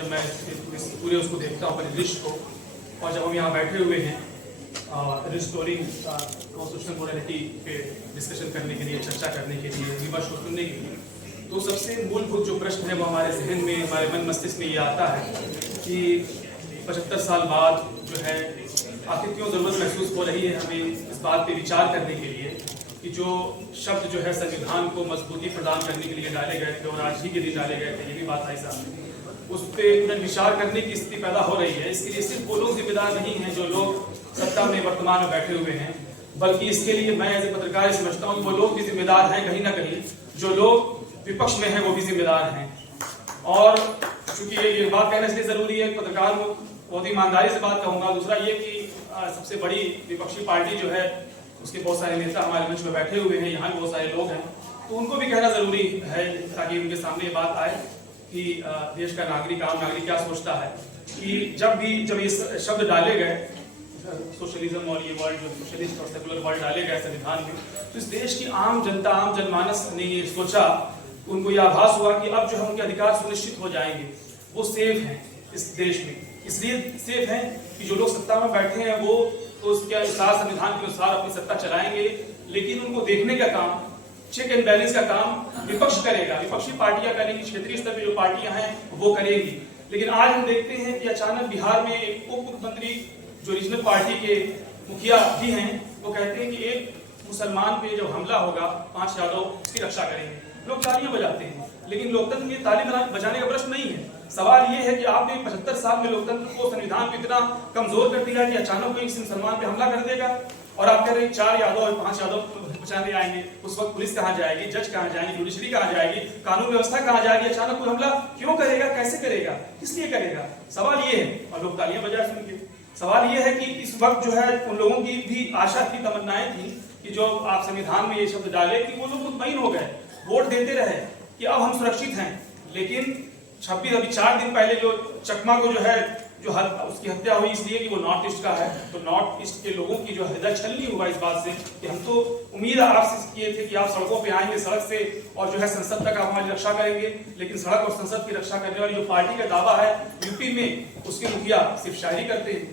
जब मैं पूरे उसको देखता हूँ अपने लिस्ट को, और जब हम यहाँ बैठे हुए हैं रिस्टोरिंग कॉन्स्टिट्यूशनल मोरालिटी पे डिस्कशन करने के लिए, चर्चा करने के लिए, विमर्श को सुनने के लिए, तो सबसे मूलभूत जो प्रश्न है वो हमारे जहन में, हमारे मन मस्तिष्क में ये आता है कि 75 साल बाद जो है आखिर क्यों ज़रूरत महसूस हो रही है हमें इस बात पे विचार करने के लिए कि जो शब्द जो है संविधान को मजबूती प्रदान करने के लिए डाले गए थे और आज ही के दिन डाले गए थे, ये भी बात आई सामने, उस पर पुनर्विचार करने की स्थिति पैदा हो रही है। इसके लिए सिर्फ वो लोग जिम्मेदार नहीं हैं जो लोग सत्ता में वर्तमान में बैठे हुए हैं, बल्कि इसके लिए मैं एज ए पत्रकार समझता हूँ कि वो लोग भी जिम्मेदार हैं कहीं ना कहीं, जो लोग विपक्ष में हैं वो भी जिम्मेदार हैं। और चूंकि ये बात कहना इसलिए जरूरी है, पत्रकार को बहुत ईमानदारी से बात कहूंगा। दूसरा ये कि सबसे बड़ी विपक्षी पार्टी जो है उसके बहुत सारे नेता हमारे मंच में बैठे हुए हैं, यहाँ बहुत सारे लोग हैं, तो उनको भी कहना जरूरी है ताकि उनके सामने ये बात आए कि देश का नागरिक, आम नागरिक क्या सोचता है कि जब ये शब्द डाले गए, सोशलिज्म और ये वर्ड जो सोशलिस्ट और सेकुलर वर्ड डाले गए संविधान में, तो इस देश की आम जनता, आम जनमानस ने ये सोचा, उनको यह आभास हुआ कि अब जो है उनके अधिकार सुनिश्चित हो जाएंगे, वो सेफ हैं इस देश में। इसलिए सेफ हैं कि जो लोग सत्ता में बैठे हैं वो तो उसके अनुसार, संविधान के अनुसार अपनी सत्ता चलाएंगे, लेकिन उनको देखने का काम, चेक एंड बैलेंस का काम विपक्ष करेगा, विपक्षी पार्टियां करेंगी, क्षेत्रीय स्तर पर जो पार्टियां हैं वो करेंगी। लेकिन आज हम देखते हैं कि अचानक बिहार में एक उप मुख्यमंत्री जो रीजनल पार्टी के मुखिया भी हैं, वो कहते हैं कि एक मुसलमान पे जब हमला होगा 5 यादव उसकी रक्षा करेंगे। लोग तालियां बजाते हैं, लेकिन लोकतंत्र में ताली बजाने का प्रश्न नहीं है। सवाल ये है कि आपने 75 साल में लोकतंत्र को, संविधान को इतना कमजोर कर दिया कि अचानक कोई किसी मुसलमान पे हमला कर देगा, और आप कह रहे हैं 4 यादव और 5 यादव बचाने आएंगे। उस वक्त पुलिस कहाँ जाएगी, जज कहाँ जाएंगे, जुडिशरी कहाँ जाएगी, कानून व्यवस्था कहाँ जाएगी? अचानक कोई हमला क्यों करेगा, कैसे करेगा, किस लिए करेगा? सवाल ये है, और लोग तालियां बजाए सुन के। सवाल ये है कि इस वक्त जो है उन लोगों की भी आशा थी, तमन्नाएं थी कि जो आप संविधान में ये शब्द डाले कि वो लोग मुतमईन हो गए, वोट देते रहे कि अब हम सुरक्षित हैं। लेकिन 4 दिन पहले जो चकमा को जो है उसकी हत्या हुई इसलिए कि वो नॉर्थ ईस्ट का है, तो नॉर्थ ईस्ट के लोगों की जो हृदय छलनी हुआ इस बात से कि हम तो उम्मीद आपसे किए थे कि आप सड़कों पे आएंगे, सड़क से, और जो है संसद तक आप हमारी रक्षा करेंगे। लेकिन सड़क और संसद की रक्षा करने वाली जो पार्टी का दावा है यूपी में, उसके मुखिया सिर्फ शायरी करते हैं।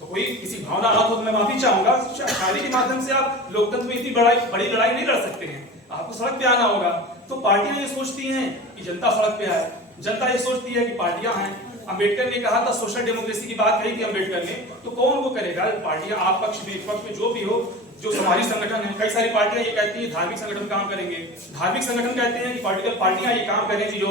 तो कोई किसी भावना आत हो तो मैं माफी चाहूंगा, शायरी के माध्यम से आप लोकतंत्र में इतनी बड़ी लड़ाई नहीं लड़ सकते हैं, आपको सड़क पे आना होगा। तो पार्टियां ये सोचती हैं कि जनता सड़क पे आए, जनता ये सोचती है कि पार्टियां हैं। अंबेडकर ने कहा था, सोशल डेमोक्रेसी की बात कही थी अंबेडकर ने, तो कौन वो करेगा? पार्टियां, आप पक्ष में, विपक्ष में, जो भी हो, जो समाजी संगठन है, कई सारी पार्टियां ये कहती है धार्मिक संगठन काम करेंगे, धार्मिक संगठन कहते हैं कि पॉलिटिकल पार्टियां ये काम करें कि जो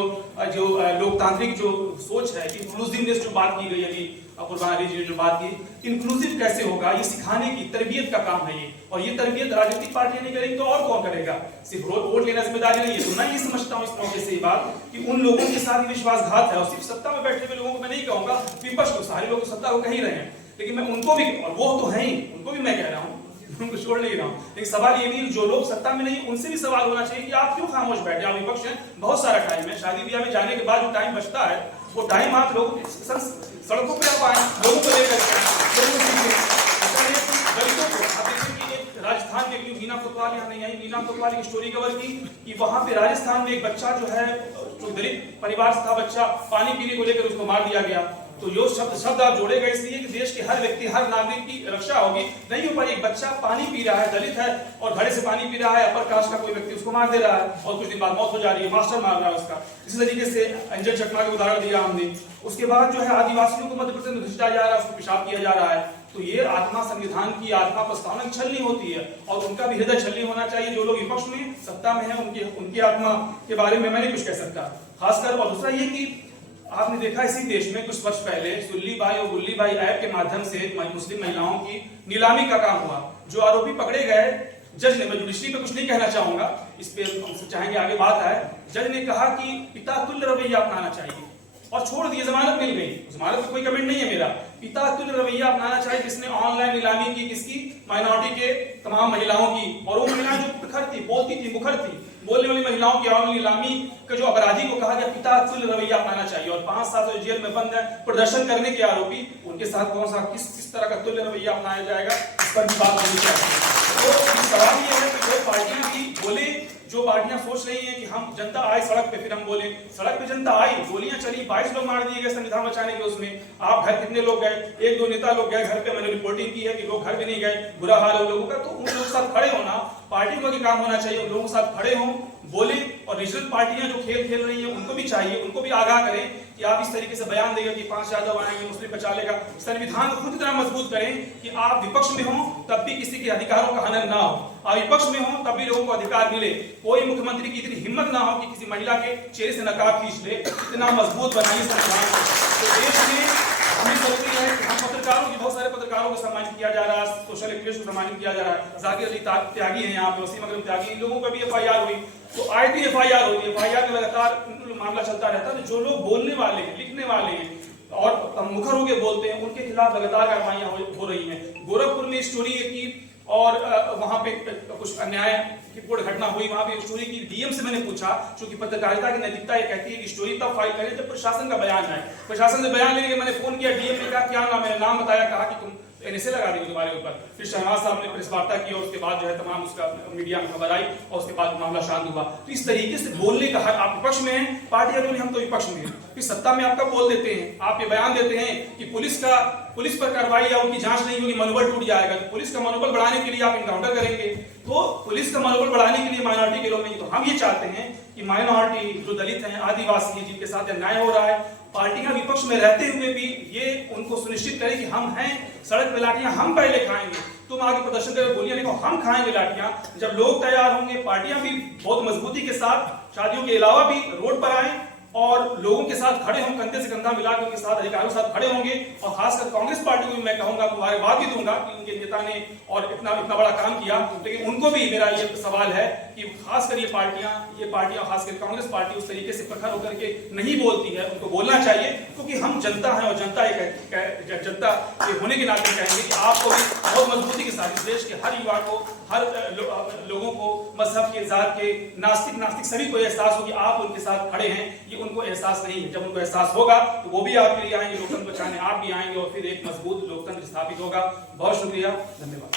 लोकतांत्रिक जो सोच है, इंक्लूसिवनेस जो बात की गई अभी कुर्बानी जी ने जो बात की, इंक्लूसिव कैसे होगा, ये सिखाने की तरबियत का काम है ये। और ये तरबियत राजनीतिक पार्टियां नहीं करेंगी तो और कौन करेगा? सिर्फ वोट लेना जिम्मेदारी नहीं है। तो मैं ये समझता हूँ इस मौके से ये बात कि उन लोगों के साथ विश्वासघात है, और सिर्फ सत्ता में बैठे हुए लोगों को मैं नहीं कहूंगा, विपक्ष को, सारे लोग तो सत्ता को कह ही रहे हैं, लेकिन मैं उनको भी, और वो तो है ही, उनको भी मैं कह रहा हूँ, उनको छोड़ नहीं रहा हूँ। लेकिन सवाल ये भी, जो लोग सत्ता में नहीं, उनसे भी सवाल होना चाहिए कि आप क्यों खामोश बैठे? आप विपक्ष हैं, बहुत सारा टाइम है, शादी ब्याह में जाने के बाद जो टाइम बचता है, वो टाइम आप लोग सड़कों पे आप आए, लोगों को लेकर दलितों को। आप देखिए कि एक राजस्थान में एक मीना कोतवाल यहाँ नहीं आई, मीना कोतवाल की स्टोरी कवर की कि वहां पे राजस्थान में एक बच्चा जो है, जो दलित परिवार से था बच्चा, पानी पीने को लेकर उसको मार दिया गया। तो यो शब्द आप जोड़े गए इसलिए कि देश के हर व्यक्ति, हर नागरिक की रक्षा होगी। नहीं हो पाई, एक बच्चा पानी पी रहा है, दलित है, और घड़े से पानी पी रहा है, अपर कास्ट का कोई व्यक्ति उसको मार दे रहा है, और कुछ दिन बाद मौत हो जा रही है, मास्टर मार रहा है उसका। इसी तरीके से अंजन चकमा का उदाहरण दिया हमने। उसके बाद जो है आदिवासियों को मध्य प्रदेश में घसीटा जा रहा है, उसको पेशाब किया जा रहा है। तो ये आत्मा, संविधान की आत्मा प्रस्तावना की छलनी होती है, और उनका भी हृदय छलनी होना चाहिए। जो लोग विपक्ष में, सत्ता में है, उनकी आत्मा के बारे में मैं नहीं कुछ कह सकता खासकर। और दूसरा ये कि आपने देखा इसी देश में कुछ वर्ष पहले सुल्ली बाई और गुल्ली बाई ऐप के माध्यम से मुस्लिम महिलाओं की नीलामी का काम हुआ। जो आरोपी पकड़े गए, जज ने, मैं जुडिशरी पे कुछ नहीं कहना चाहूंगा, इस पे हम चाहेंगे आगे बात आए, जज ने कहा कि पिता तुल्य रवैया अपनाना चाहिए और छोड़ दिए, जमानत मिल गई। जमानत में कोई कमेंट नहीं है मेरा, पिता तुल्य रवैया अपनाना चाहिए जिसने ऑनलाइन नीलामी की, किसकी? माइनॉरिटी के तमाम महिलाओं की। और वो महिलाएं जो प्रखर थी, बोलती थी, मुखर थी, बोलने वाली महिलाओं की ऑनलाइन नीलामी के जो अपराधी को कहा गया पिता तुल्य रवैया अपनाना चाहिए। और 5 साल से जेल में बंद है प्रदर्शन करने के आरोपी, उनके साथ कौन सा किस तरह का तुल्य रवैया अपनाया जाएगा, इस पर भी बात होनी चाहिए। तो सवाल ये है कि वो पार्टियां भी बोले, जो पार्टियां सोच रही हैं कि हम जनता आए सड़क पे फिर हम बोले, सड़क पे जनता आई, गोलियां चली, 22 लोग मार दिए गए संविधान बचाने के उसमें, आप घर कितने लोग गए, 1-2 नेता लोग गए घर पे, मैंने रिपोर्टिंग की है कि लोग घर पे नहीं गए, बुरा हाल है लोगों का, तो उन लोगों के साथ खड़े होना, पार्टी को भी काम होना चाहिए, उन लोगों के साथ खड़े हों, बोले, और रीजनल पार्टियां जो खेल खेल रही हैं उनको भी चाहिए, उनको भी आगाह करें कि आप इस तरीके से बयान देगा कि 5 यादव आएंगे, मुस्लिम बचा लेगा, संविधान को खुद इतना मजबूत करें कि आप विपक्ष में हो तब भी किसी के अधिकारों का हनन ना हो, आप विपक्ष में हो तब भी लोगों को अधिकार मिले, कोई मुख्यमंत्री की इतनी हिम्मत ना हो कि किसी महिला के चेहरे से नकाब खींच ले, इतना मजबूत बनाइए संविधान को। तो देश में हमें जरूरी है कि हम पत्रकारों की, बहुत सारे पत्रकारों को सम्मानित किया जा रहा है, सोशल एक्टिविस्ट को सम्मानित किया जा रहा है, जाकिर अली त्यागी है यहाँ पे, वसीम अकरम त्यागी, इन लोगों पर भी FIR हुई, तो आए भी FIR होगी, FIR में लगातार मामला चलता रहता है। जो लोग बोलने वाले हैं, लिखने वाले हैं और मुखर होकर बोलते हैं, उनके खिलाफ लगातार कार्रवाइयां हो रही हैं। गोरखपुर में स्टोरी की और वहां पे कुछ अन्याय की पूर्ण घटना हुई, वहां पे स्टोरी की DM से मैंने पूछा, क्योंकि पत्रकारिता की नैतिकता ये कहती है कि स्टोरी तब फाइल करें जब प्रशासन का बयान आए। प्रशासन से बयान लेने के मैंने फोन किया, DM ने कहा क्या नाम है, नाम बताया, कहा कि तुम NSA लगा देंगे तुम्हारे ऊपर। फिर शहनाज साहब ने प्रेस वार्ता की और उसके बाद जो है तमाम उसका मीडिया में खबर आई और उसके बाद मामला शांत हुआ। तो इस तरीके से बोलने का हक, आप विपक्ष में हैं, पार्टी अभी हम तो विपक्ष में हैं, फिर सत्ता में आपका बोल देते हैं, आप ये बयान देते हैं कि पुलिस पर कार्रवाई या उनकी जांच नहीं होगी, मनोबल टूट जाएगा, तो पुलिस का मनोबल बढ़ाने के लिए आप इनकाउंटर करेंगे। तो पुलिस का मनोबल बढ़ाने के लिए माइनॉरिटी के लोग नहीं, तो हम ये चाहते हैं कि माइनॉरिटी जो दलित हैं, आदिवासी हैं, जिनके साथ अन्याय हो रहा है, पार्टियां विपक्ष में रहते हुए भी ये उनको सुनिश्चित करें कि हम हैं, सड़क पे लाठियां हम पहले खाएंगे, तुम आगे प्रदर्शन करके गोलियां नहीं, हम खाएंगे लाठियां। जब लोग तैयार होंगे, पार्टियां भी बहुत मजबूती के साथ शादियों के अलावा भी रोड पर आए और लोगों के साथ खड़े हों, कंधे से कंधा मिलाकर उनके साथ, अधिकारियों के साथ खड़े होंगे। और खासकर कांग्रेस पार्टी को भी मैं कहूंगा, मुबारकबाद भी दूंगा कि उनके नेता ने और इतना बड़ा काम किया, लेकिन उनको भी मेरा ये सवाल है कि खासकर ये पार्टियां खासकर कांग्रेस पार्टी उस तरीके से प्रखर होकर के नहीं बोलती है, उनको बोलना चाहिए, क्योंकि हम जनता हैं और जनता ये होने के नाते कहेंगे कि आपको भी बहुत मजबूती के साथ इस देश के हर युवा को, हर लोगों को, मजहब के, जात के, नास्तिक सभी को एहसास हो कि आप उनके साथ खड़े हैं। ये उनको एहसास नहीं है, जब उनको एहसास होगा तो वो भी आपके लिए आएंगे, लोकतंत्र बचाने आप भी आएंगे और फिर एक मजबूत लोकतंत्र स्थापित होगा। बहुत शुक्रिया, धन्यवाद।